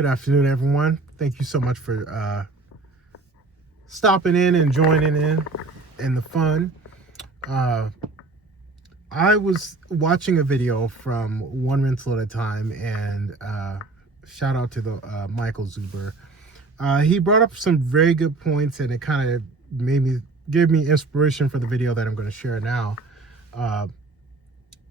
Good afternoon, everyone. Thank you so much for stopping in and joining in the fun. Uh, I was watching a video from One Rental at a Time, and shout out to the Michael Zuber. He brought up some very good points, and it kind of gave me inspiration for the video that I'm going to share now, or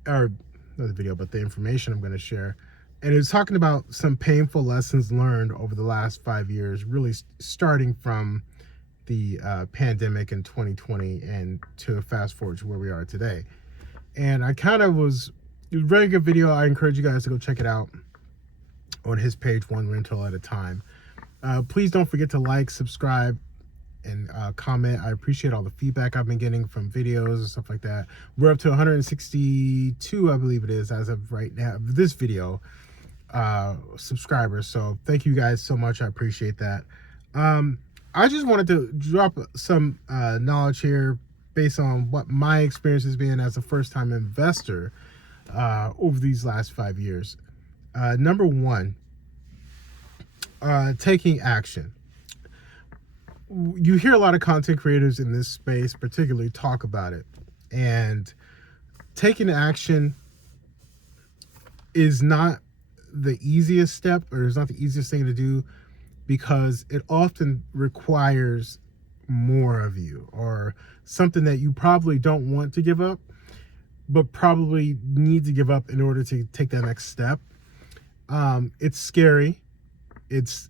not the video, but the information I'm going to share. And it was talking about some painful lessons learned over the last 5 years, really starting from the pandemic in 2020 and to fast forward to where we are today. And it was a very good video. I encourage you guys to go check it out on his page, One Rental at a Time. Please don't forget to like, subscribe, and comment. I appreciate all the feedback I've been getting from videos and stuff like that. We're up to 162, I believe it is, as of right now, this video, subscribers. So thank you guys so much. I appreciate that. I just wanted to drop some knowledge here based on what my experience has been as a first-time investor over these last 5 years. Number one, taking action. You hear a lot of content creators in this space particularly talk about it, and taking action is not the easiest step, or is not the easiest thing to do, because it often requires more of you, or something that you probably don't want to give up, but probably need to give up in order to take that next step. It's scary. It's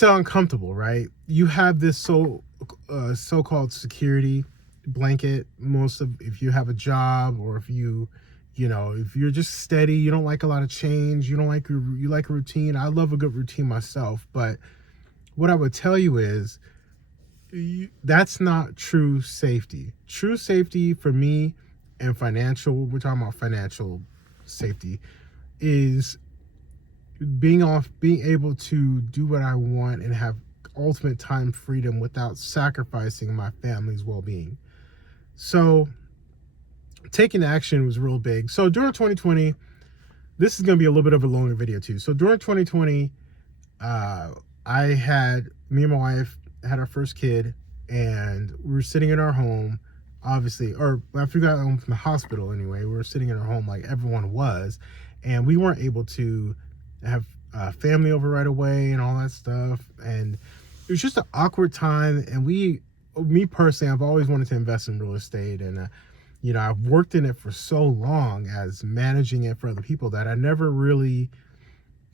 uncomfortable, right? You have this so-called security blanket. If you have a job, or if if you're just steady, you don't like a lot of change, you like a routine. I love a good routine myself, but what I would tell you is that's not true safety. True safety for me, and we're talking about financial safety, is being able to do what I want and have ultimate time freedom without sacrificing my family's well-being. So taking action was real big. So during 2020, this is going to be a little bit of a longer video too. So during 2020, me and my wife had our first kid, and we were sitting in our home, obviously, or after we got home from the hospital anyway, we were sitting in our home like everyone was, and we weren't able to have family over right away and all that stuff. And it was just an awkward time. And me personally, I've always wanted to invest in real estate, and I've worked in it for so long as managing it for other people, that I never really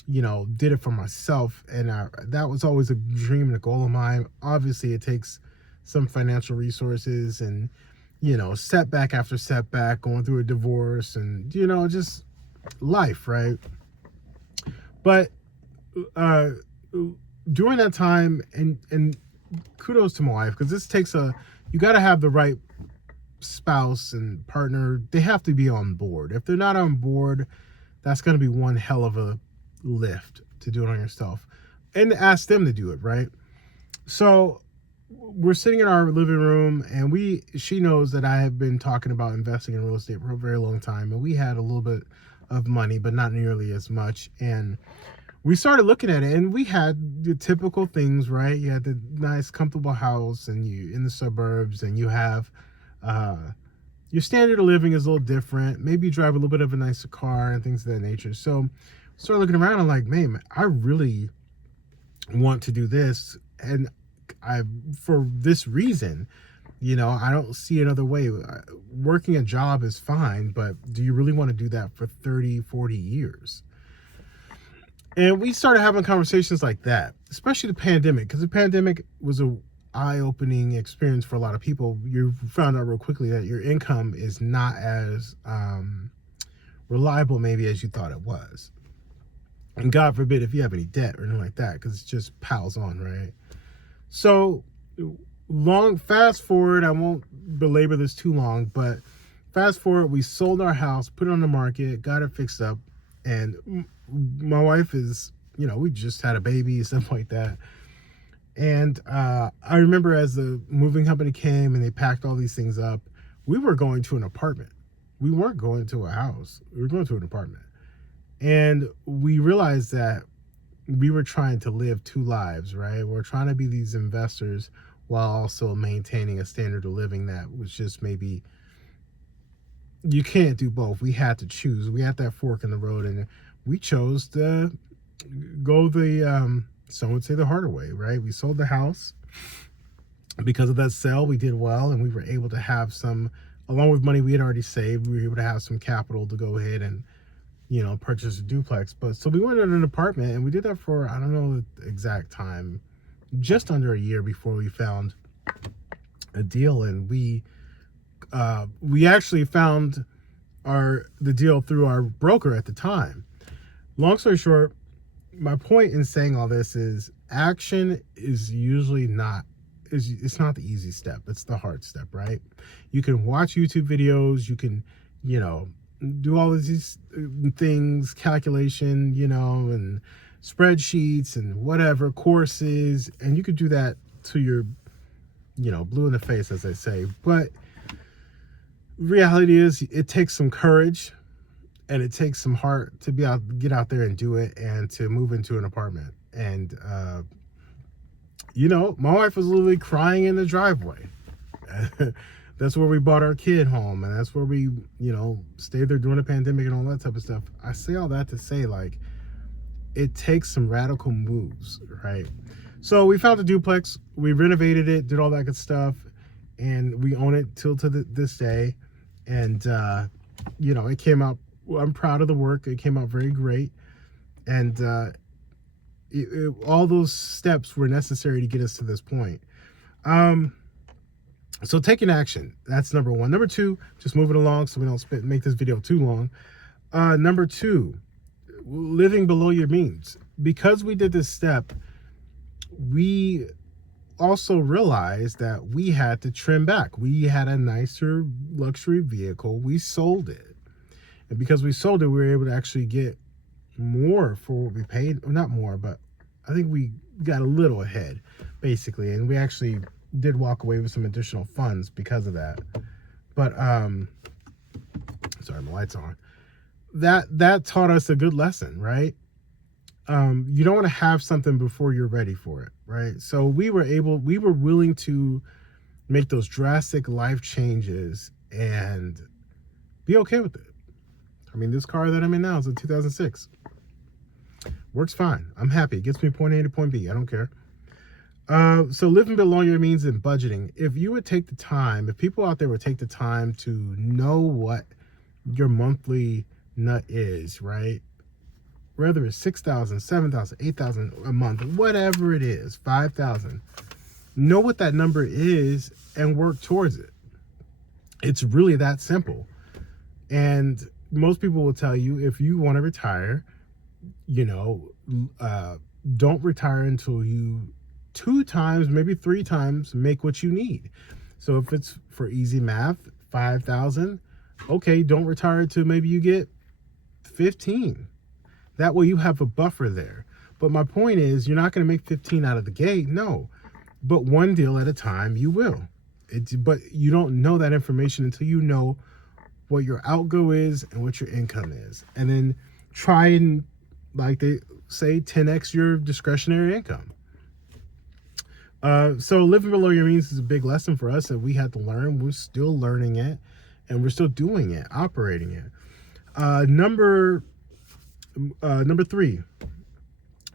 did it for myself. And that was always a dream and a goal of mine. Obviously it takes some financial resources, and setback after setback, going through a divorce, and just life, right? But during that time, and kudos to my wife, because this takes you got to have the right spouse and partner. They have to be on board. If they're not on board, that's going to be one hell of a lift to do it on yourself, and ask them to do it, right? So we're sitting in our living room, and she knows that I have been talking about investing in real estate for a very long time, and we had a little bit of money, but not nearly as much. And we started looking at it, and we had the typical things, right? You had the nice, comfortable house, and you in the suburbs, and you have your standard of living is a little different. Maybe you drive a little bit of a nicer car and things of that nature. So started looking around, and like, man, I really want to do this, and for this reason, I don't see another way. Working a job is fine, but do you really want to do that for 30, 40 years? And we started having conversations like that, especially the pandemic, because the pandemic was a eye-opening experience for a lot of people. You found out real quickly that your income is not as reliable maybe as you thought it was. And God forbid if you have any debt or anything like that, because it just piles on, right? So fast forward, I won't belabor this too long, but fast forward, we sold our house, put it on the market, got it fixed up, and my wife is, we just had a baby, stuff like that. And I remember as the moving company came and they packed all these things up, we were going to an apartment. We weren't going to a house. We were going to an apartment. And we realized that we were trying to live two lives, right? We're trying to be these investors while also maintaining a standard of living that was just maybe you can't do both. We had to choose. We had that fork in the road, and we chose to go the some would say the harder way, right? We sold the house. Because of that sale, we did well, and we were able to have some, along with money we had already saved, we were able to have some capital to go ahead and purchase a duplex. But so we went in an apartment, and we did that for, I don't know the exact time, just under a year before we found a deal. And we actually found the deal through our broker at the time. Long story short, my point in saying all this is action is usually not, it's not the easy step, it's the hard step, right? You can watch YouTube videos, you can do all of these things, calculation, and spreadsheets and whatever, courses, and you could do that to your blue in the face, as I say. But reality is it takes some courage and it takes some heart to get out there and do it, and to move into an apartment. And my wife was literally crying in the driveway. That's where we bought our kid home, and that's where we stayed there during the pandemic and all that type of stuff. I say all that to say, like, it takes some radical moves, right? So we found a duplex, we renovated it, did all that good stuff, and we own it till to this day. And it came out, I'm proud of the work. It came out very great. And all those steps were necessary to get us to this point. So taking action, that's number one. Number two, just moving along so we don't make this video too long. Number two, living below your means. Because we did this step, we also realized that we had to trim back. We had a nicer luxury vehicle. We sold it. And because we sold it, we were able to actually get more for what we paid. Or not more, but I think we got a little ahead, basically. And we actually did walk away with some additional funds because of that. But sorry, my light's on. That taught us a good lesson, right? You don't want to have something before you're ready for it, right? So we were willing to make those drastic life changes and be okay with it. I mean, this car that I'm in now is a 2006. Works fine. I'm happy. It gets me point A to point B. I don't care. So living below your means and budgeting. If you would take the time, if people out there would take the time to know what your monthly nut is, right? Whether it's 6,000, 7,000, 8,000 a month, whatever it is, 5,000. Know what that number is and work towards it. It's really that simple. And most people will tell you, if you want to retire, don't retire until you 2 times, maybe 3 times make what you need. So if it's, for easy math, 5,000, okay, don't retire till maybe you get 15. That way you have a buffer there. But my point is, you're not going to make 15 out of the gate, no. But one deal at a time, you will. But you don't know that information until you know what your outgo is and what your income is. And then try and, like they say, 10x your discretionary income. So living below your means is a big lesson for us that we had to learn. We're still learning it, and we're still doing it, operating it. Number 3,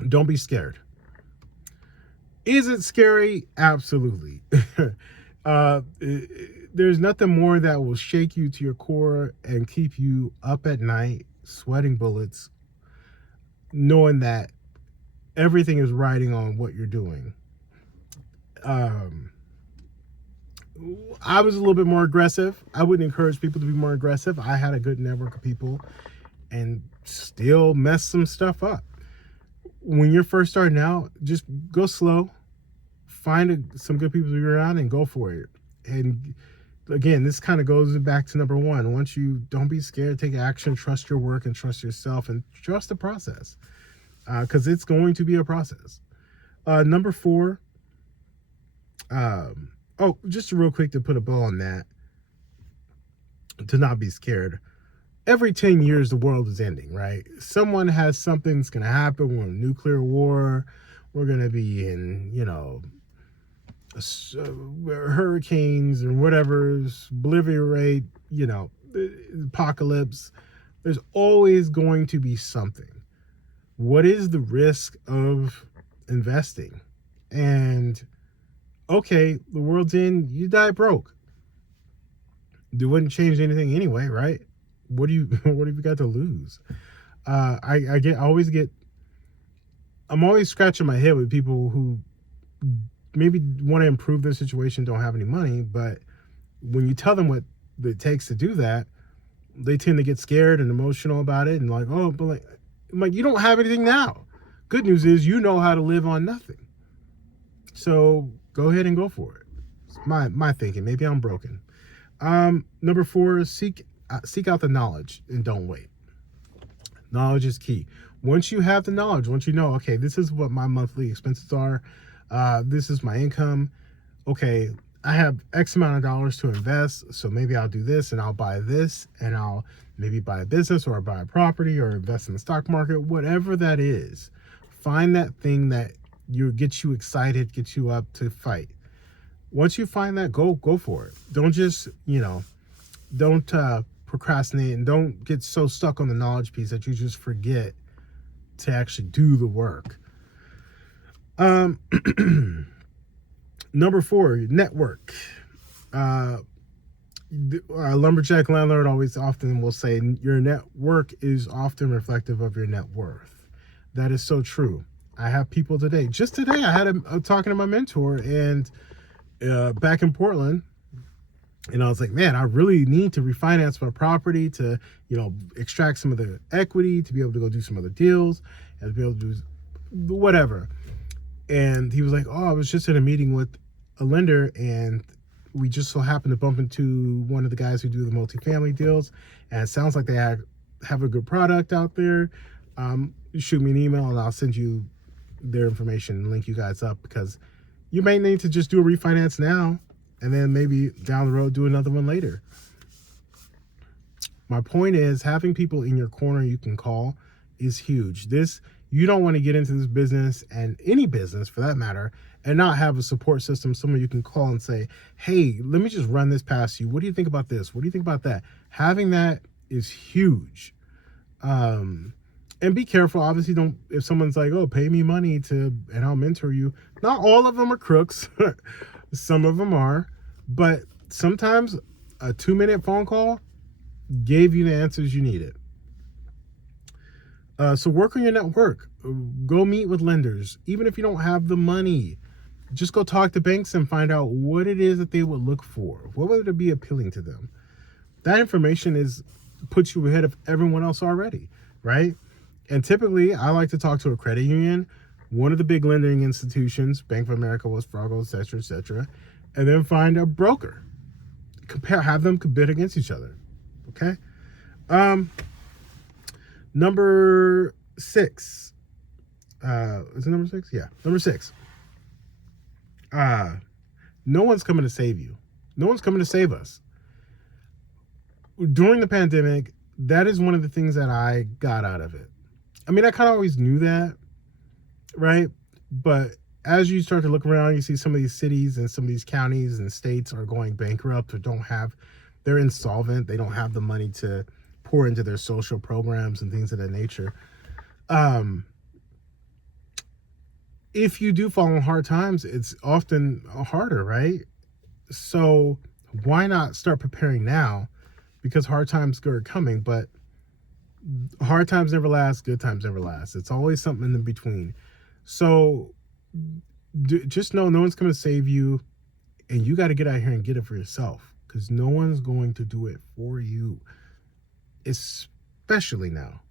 don't be scared. Is it scary? Absolutely. There's nothing more that will shake you to your core and keep you up at night, sweating bullets, knowing that everything is riding on what you're doing. I was a little bit more aggressive. I wouldn't encourage people to be more aggressive. I had a good network of people and still mess some stuff up. When you're first starting out, just go slow, find some good people to be around and go for it. And again, this kind of goes back to number 1. Once you don't be scared, take action, trust your work and trust yourself and trust the process, because it's going to be a process. Number 4, just real quick to put a bow on that, to not be scared. every 10 years the world is ending, right? Someone has something's going to happen. We're in a nuclear war. We're going to be in, hurricanes and whatever's obliterate, apocalypse. There's always going to be something. What is the risk of investing? And okay, the world's in, you die broke. It wouldn't change anything anyway, right? What do you what have you got to lose? I'm always scratching my head with people who maybe want to improve their situation, don't have any money, but when you tell them what it takes to do that, they tend to get scared and emotional about it and like, oh, but like you don't have anything now. Good news is you know how to live on nothing. So go ahead and go for it. It's my thinking. Maybe I'm broken. Number 4, seek out the knowledge and don't wait. Knowledge is key. Once you have the knowledge, once you know, okay, this is what my monthly expenses are, this is my income, okay, I have X amount of dollars to invest, so maybe I'll do this and I'll buy this and I'll maybe buy a business or buy a property or invest in the stock market, whatever that is. Find that thing that gets you excited, gets you up to fight. Once you find that, go for it. Don't just, don't procrastinate and don't get so stuck on the knowledge piece that you just forget to actually do the work. Number 4, network. A lumberjack landlord often will say your network is often reflective of your net worth. That is so true. I have people today. Just today, I had a talking to my mentor and back in Portland, and I was like, man, I really need to refinance my property to, extract some of the equity to be able to go do some other deals and to be able to do whatever. And he was like, oh, I was just in a meeting with a lender and we just so happened to bump into one of the guys who do the multifamily deals. And it sounds like they have a good product out there. Shoot me an email and I'll send you their information and link you guys up, because you may need to just do a refinance now and then maybe down the road do another one later. My point is, having people in your corner you can call is huge. You don't want to get into this business, and any business for that matter, and not have a support system, someone you can call and say, hey, let me just run this past you. What do you think about this? What do you think about that? Having that is huge. And be careful. Obviously, if someone's like, oh, pay me money and I'll mentor you. Not all of them are crooks. Some of them are. But sometimes a 2-minute phone call gave you the answers you needed. So work on your network. Go meet with lenders. Even if you don't have the money, just go talk to banks and find out what it is that they would look for. What would be appealing to them? That information puts you ahead of everyone else already, right? And typically, I like to talk to a credit union, one of the big lending institutions, Bank of America, Wells Fargo, et cetera, and then find a broker. Have them bid against each other, okay? Number 6. Is it number 6? Yeah, number 6. No one's coming to save you. No one's coming to save us. During the pandemic, that is one of the things that I got out of it. I mean, I kind of always knew that, right? But as you start to look around, you see some of these cities and some of these counties and states are going bankrupt or they're insolvent. They don't have the money to pour into their social programs and things of that nature. If you do fall on hard times, it's often harder, right? So why not start preparing now? Because hard times are coming, but hard times never last, good times never last. It's always something in between. So just know no one's going to save you, and you got to get out here and get it for yourself, because no one's going to do it for you, especially now.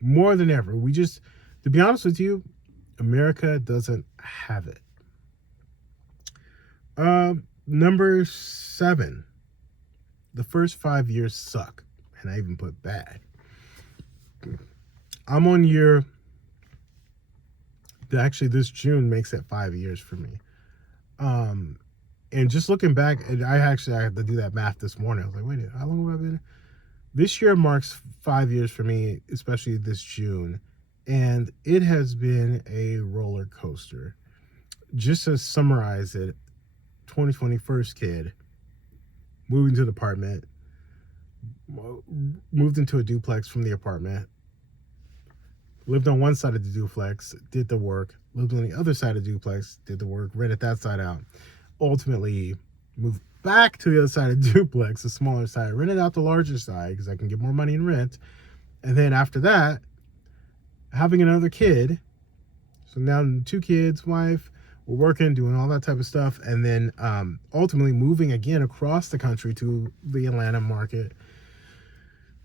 More than ever. To be honest with you, America doesn't have it. Number 7. The first 5 years suck. And I even put bad. I'm on actually this June makes it 5 years for me. And just looking back, I had to do that math this morning. I was like, wait, how long have I been? This year marks 5 years for me, especially this June, and it has been a roller coaster. Just to summarize it, 2020 first kid, moving to the apartment, moved into a duplex from the apartment, lived on one side of the duplex, did the work, lived on the other side of the duplex, did the work, rented that side out. Ultimately, moved back to the other side of the duplex, the smaller side, rented out the larger side because I can get more money in rent. And then after that, having another kid. So now 2 kids, wife, we're working, doing all that type of stuff. And then ultimately moving again across the country to the Atlanta market.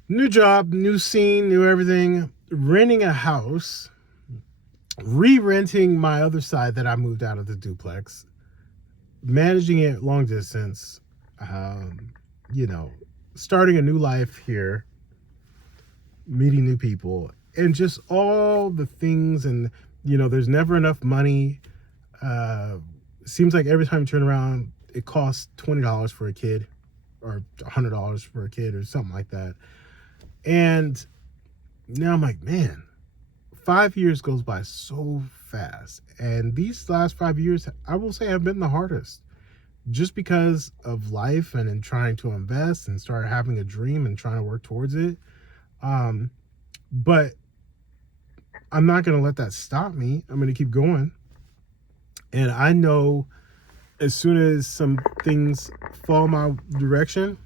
New job, new scene, new everything. Renting a house, re-renting my other side that I moved out of the duplex, managing it long distance, you know, starting a new life here, meeting new people, and just all the things. And, you know, there's never enough money. Seems like every time you turn around, it costs $20 for a kid or $100 for a kid or something like that. And now I'm like, man, 5 years goes by so fast. And these last 5 years, I will say, have been the hardest just because of life and in trying to invest and start having a dream and trying to work towards it. But I'm not going to let that stop me. I'm going to keep going. And I know as soon as some things fall my direction,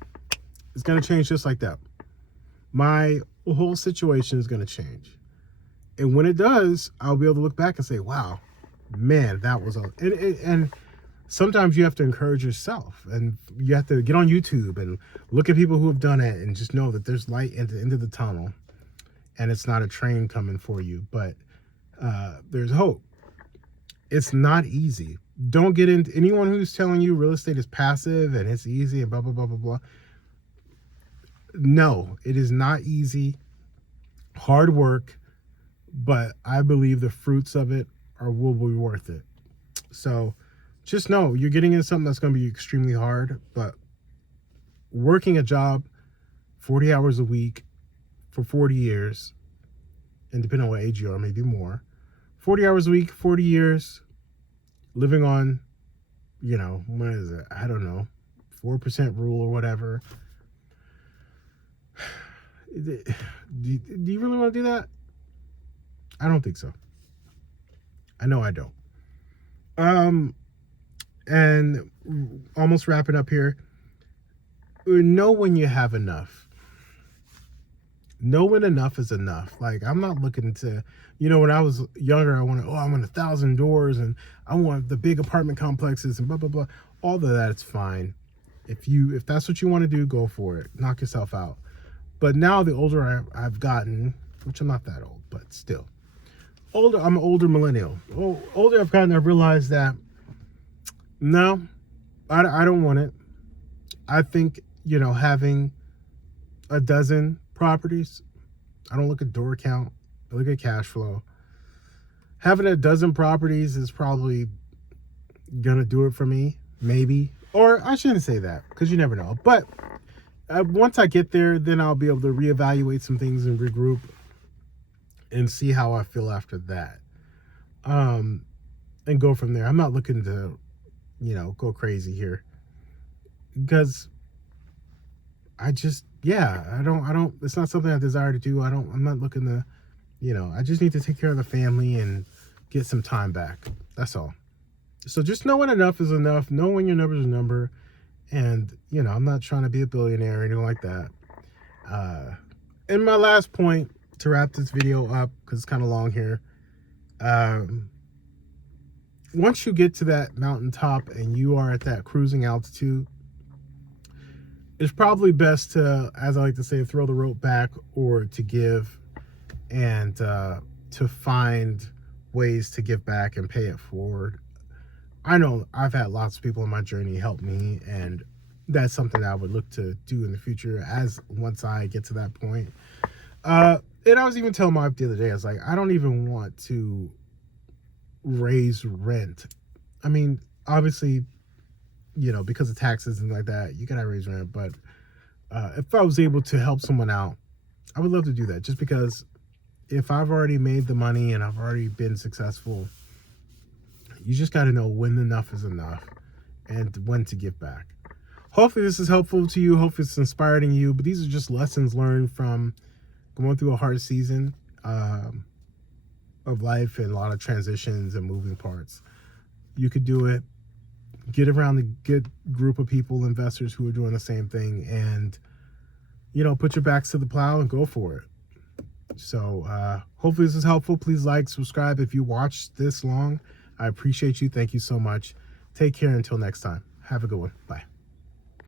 it's going to change just like that. My whole situation is going to change. And when it does, I'll be able to look back and say, wow, man, that was a... And sometimes you have to encourage yourself, and you have to get on YouTube and look at people who have done it and just know that there's light at the end of the tunnel, and it's not a train coming for you, but there's hope. It's not easy. Don't get into anyone who's telling you real estate is passive and it's easy and blah, blah, blah, blah, blah. No, it is not easy. Hard work, but I believe the fruits of it will be worth it. So just know you're getting into something that's going to be extremely hard, but working a job 40 hours a week for 40 years, and depending on what age you are, maybe more, 40 hours a week, 40 years, living on, you know, what is it? I don't know, 4% rule or whatever. Do you really want to do that? I don't think so. I know I don't. And almost wrapping up here. Know when you have enough. Know when enough is enough. Like, I'm not looking to, you know, when I was younger, I wanted, I want 1,000 doors and I want the big apartment complexes and blah, blah, blah. All of that's fine. If that's what you want to do, go for it. Knock yourself out. But now the older I've gotten, which I'm not that old, but still. I'm an older millennial. Older I've gotten, I've realized that, no, I don't want it. I think, you know, having a dozen properties, I don't look at door count, I look at cash flow. Having a dozen properties is probably gonna do it for me, maybe. Or I shouldn't say that, because you never know. But once I get there, then I'll be able to reevaluate some things and regroup and see how I feel after that. And go from there. I'm not looking to, you know, go crazy here. Because I just, I don't, it's not something I desire to do. I'm not looking to, you know, I just need to take care of the family and get some time back. That's all. So just know when enough is enough. Know when your number's a number. And, you know, I'm not trying to be a billionaire or anything like that. And my last point to wrap this video up, because it's kind of long here. Once you get to that mountaintop and you are at that cruising altitude, it's probably best to, as I like to say, throw the rope back or to give and to find ways to give back and pay it forward. I know I've had lots of people in my journey help me, and that's something that I would look to do in the future once I get to that point. And I was even telling my wife the other day, I was like, I don't even want to raise rent. I mean, obviously, you know, because of taxes and like that, you gotta raise rent, but if I was able to help someone out, I would love to do that, just because if I've already made the money and I've already been successful, you just got to know when enough is enough and when to give back. Hopefully this is helpful to you. Hopefully it's inspiring you. But these are just lessons learned from going through a hard season of life and a lot of transitions and moving parts. You could do it. Get around a good group of people, investors who are doing the same thing, and put your backs to the plow and go for it. So hopefully this is helpful. Please like, subscribe if you watched this long. I appreciate you. Thank you so much. Take care until next time. Have a good one. Bye.